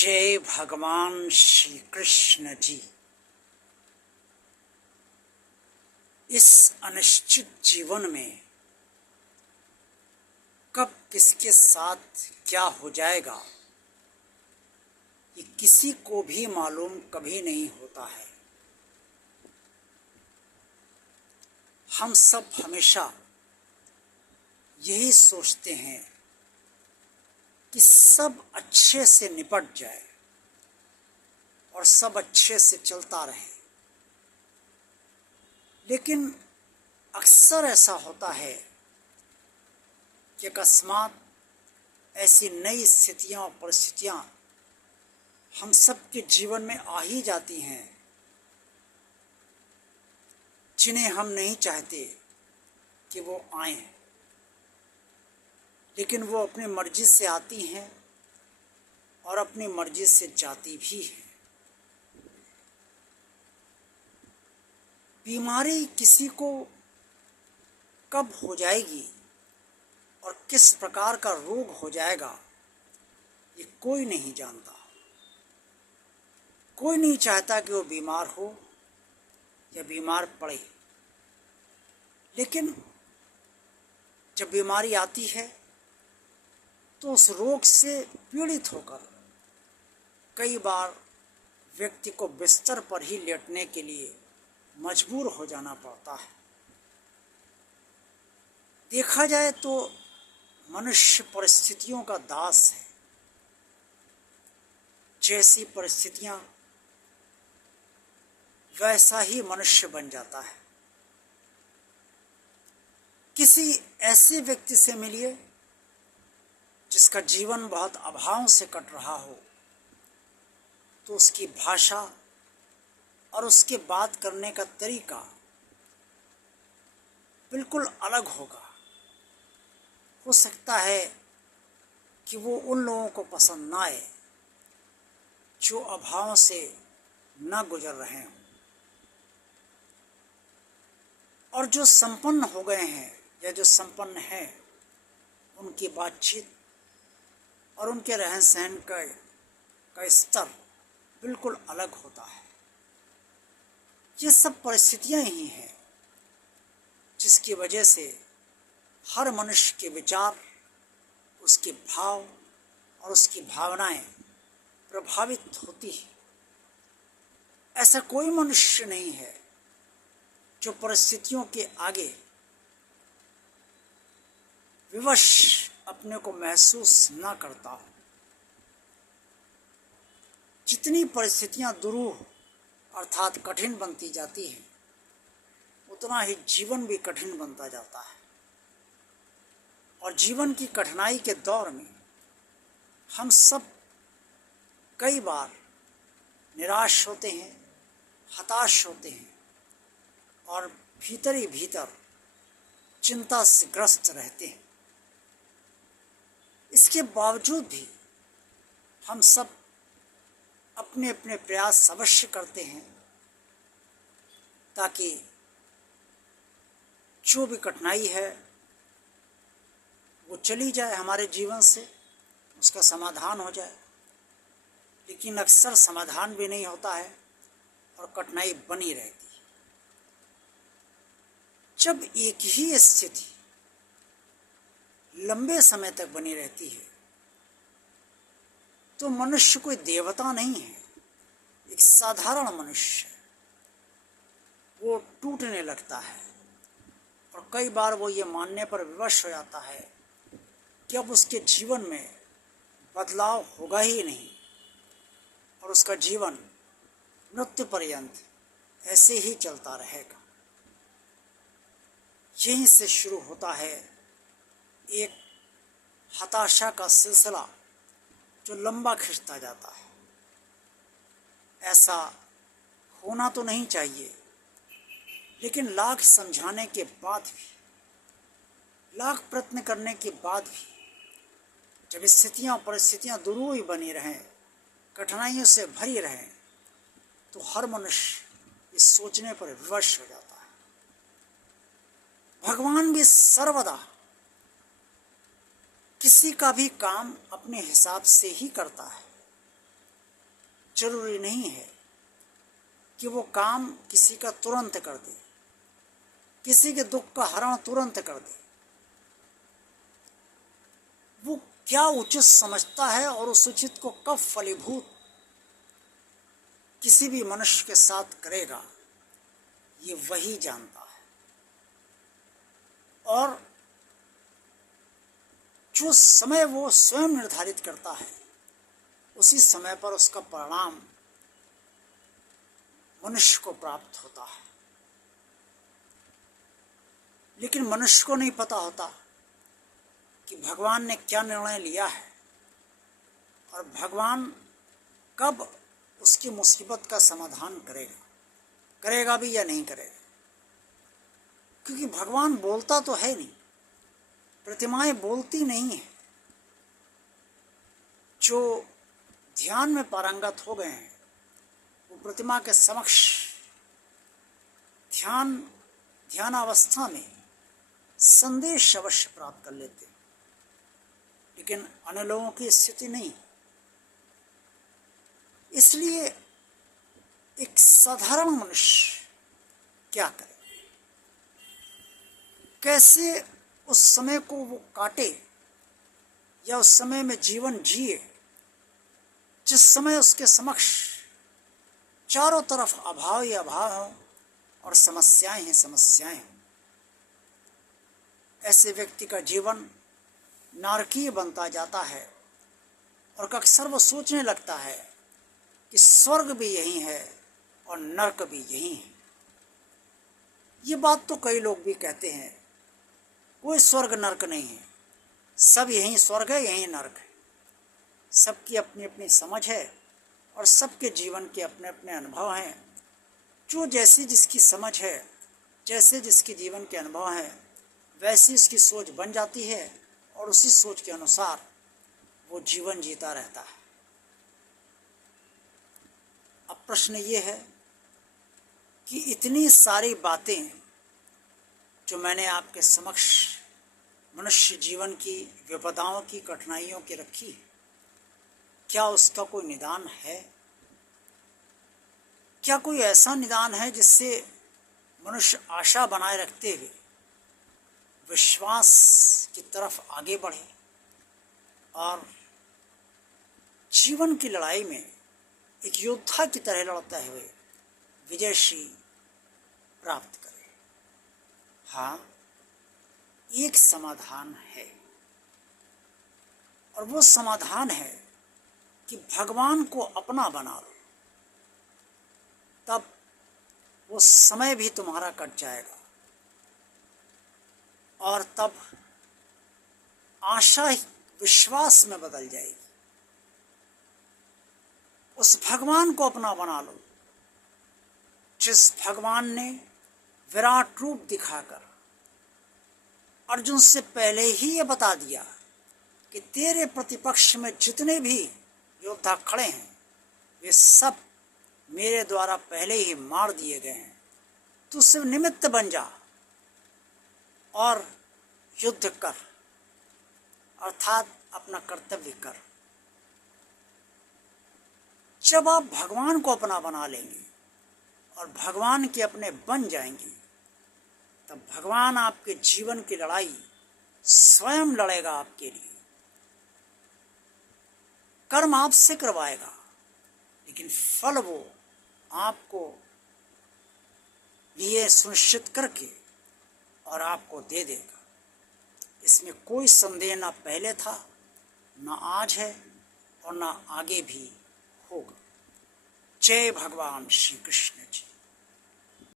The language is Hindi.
जय भगवान श्री कृष्ण जी। इस अनिश्चित जीवन में कब किसके साथ क्या हो जाएगा ये किसी को भी मालूम कभी नहीं होता है। हम सब हमेशा यही सोचते हैं कि सब अच्छे से निपट जाए और सब अच्छे से चलता रहे, लेकिन अक्सर ऐसा होता है कि अकस्मात ऐसी नई स्थितियां और परिस्थितियां हम सब के जीवन में आ ही जाती हैं जिन्हें हम नहीं चाहते कि वो आएं, लेकिन वो अपनी मर्जी से आती हैं और अपनी मर्जी से जाती भी हैं। बीमारी किसी को कब हो जाएगी और किस प्रकार का रोग हो जाएगा ये कोई नहीं जानता। कोई नहीं चाहता कि वो बीमार हो या बीमार पड़े, लेकिन जब बीमारी आती है तो उस रोग से पीड़ित होकर कई बार व्यक्ति को बिस्तर पर ही लेटने के लिए मजबूर हो जाना पड़ता है। देखा जाए तो मनुष्य परिस्थितियों का दास है। जैसी परिस्थितियां वैसा ही मनुष्य बन जाता है। किसी ऐसे व्यक्ति से मिलिए जिसका जीवन बहुत अभाव से कट रहा हो, तो उसकी भाषा और उसके बात करने का तरीका बिल्कुल अलग होगा। हो सकता है कि वो उन लोगों को पसंद ना आए जो अभाव से न गुजर रहे हों, और जो संपन्न हो गए हैं या जो संपन्न हैं उनकी बातचीत और उनके रहन सहन का स्तर बिल्कुल अलग होता है। ये सब परिस्थितियां ही हैं जिसकी वजह से हर मनुष्य के विचार, उसके भाव और उसकी भावनाएं प्रभावित होती है। ऐसा कोई मनुष्य नहीं है जो परिस्थितियों के आगे विवश अपने को महसूस न करता हो। जितनी परिस्थितियां दुरूह अर्थात कठिन बनती जाती हैं, उतना ही जीवन भी कठिन बनता जाता है। और जीवन की कठिनाई के दौर में हम सब कई बार निराश होते हैं, हताश होते हैं और भीतर ही भीतर चिंता से ग्रस्त रहते हैं। इसके बावजूद भी हम सब अपने अपने प्रयास अवश्य करते हैं ताकि जो भी कठिनाई है वो चली जाए हमारे जीवन से, उसका समाधान हो जाए। लेकिन अक्सर समाधान भी नहीं होता है और कठिनाई बनी रहती है। जब एक ही स्थिति लंबे समय तक बनी रहती है तो मनुष्य कोई देवता नहीं है, एक साधारण मनुष्य है। वो टूटने लगता है और कई बार वो ये मानने पर विवश हो जाता है कि अब उसके जीवन में बदलाव होगा ही नहीं और उसका जीवन मृत्यु पर्यंत ऐसे ही चलता रहेगा। यहीं से शुरू होता है एक हताशा का सिलसिला जो लंबा खिंचता जाता है। ऐसा होना तो नहीं चाहिए, लेकिन लाख समझाने के बाद भी, लाख प्रयत्न करने के बाद भी जब स्थितियां परिस्थितियां दुरूह ही बनी रहें, कठिनाइयों से भरी रहें, तो हर मनुष्य इस सोचने पर विवश हो जाता है। भगवान भी सर्वदा किसी का भी काम अपने हिसाब से ही करता है। जरूरी नहीं है कि वो काम किसी का तुरंत कर दे, किसी के दुख का हरण तुरंत कर दे। वो क्या उचित समझता है और उस उचित को कब फलीभूत किसी भी मनुष्य के साथ करेगा, ये वही जानता है। और जो समय वो स्वयं निर्धारित करता है, उसी समय पर उसका परिणाम मनुष्य को प्राप्त होता है। लेकिन मनुष्य को नहीं पता होता कि भगवान ने क्या निर्णय लिया है और भगवान कब उसकी मुसीबत का समाधान करेगा, करेगा भी या नहीं करेगा। क्योंकि भगवान बोलता तो है नहीं, प्रतिमाएं बोलती नहीं है। जो ध्यान में पारंगत हो गए हैं वो प्रतिमा के समक्ष ध्यानावस्था में संदेश अवश्य प्राप्त कर लेते, लेकिन अन्य लोगों की स्थिति नहीं। इसलिए एक साधारण मनुष्य क्या करे, कैसे उस समय को वो काटे या उस समय में जीवन जिए जिस समय उसके समक्ष चारों तरफ अभाव ही अभाव हो और समस्याएं ही समस्याएं हो। ऐसे व्यक्ति का जीवन नारकीय बनता जाता है और अक्सर वो सोचने लगता है कि स्वर्ग भी यही है और नरक भी यही है। ये बात तो कई लोग भी कहते हैं, कोई स्वर्ग नरक नहीं है, सब यही स्वर्ग है यही नरक है। सबकी अपनी अपनी समझ है और सबके जीवन के अपने अपने अनुभव हैं। जो जैसी जिसकी समझ है, जैसे जिसके जीवन के अनुभव हैं, वैसी उसकी सोच बन जाती है और उसी सोच के अनुसार वो जीवन जीता रहता है। अब प्रश्न ये है कि इतनी सारी बातें जो मैंने आपके समक्ष मनुष्य जीवन की विपदाओं की, कठिनाइयों की रखी, क्या उसका कोई निदान है? क्या कोई ऐसा निदान है जिससे मनुष्य आशा बनाए रखते हुए विश्वास की तरफ आगे बढ़े और जीवन की लड़ाई में एक योद्धा की तरह लड़ते हुए विजयश्री प्राप्त करे? हाँ, एक समाधान है और वो समाधान है कि भगवान को अपना बना लो, तब वो समय भी तुम्हारा कट जाएगा और तब आशा विश्वास में बदल जाएगी। उस भगवान को अपना बना लो जिस भगवान ने विराट रूप दिखाकर अर्जुन से पहले ही ये बता दिया कि तेरे प्रतिपक्ष में जितने भी योद्धा खड़े हैं वे सब मेरे द्वारा पहले ही मार दिए गए हैं। तू सिर्फ निमित्त बन जा और युद्ध कर, अर्थात अपना कर्तव्य कर। जब आप भगवान को अपना बना लेंगे और भगवान के अपने बन जाएंगे, तब भगवान आपके जीवन की लड़ाई स्वयं लड़ेगा आपके लिए। कर्म आपसे करवाएगा, लेकिन फल वो आपको लिए सुनिश्चित करके और आपको दे देगा। इसमें कोई संदेह ना पहले था, ना आज है और ना आगे भी होगा। जय भगवान श्री कृष्ण जी।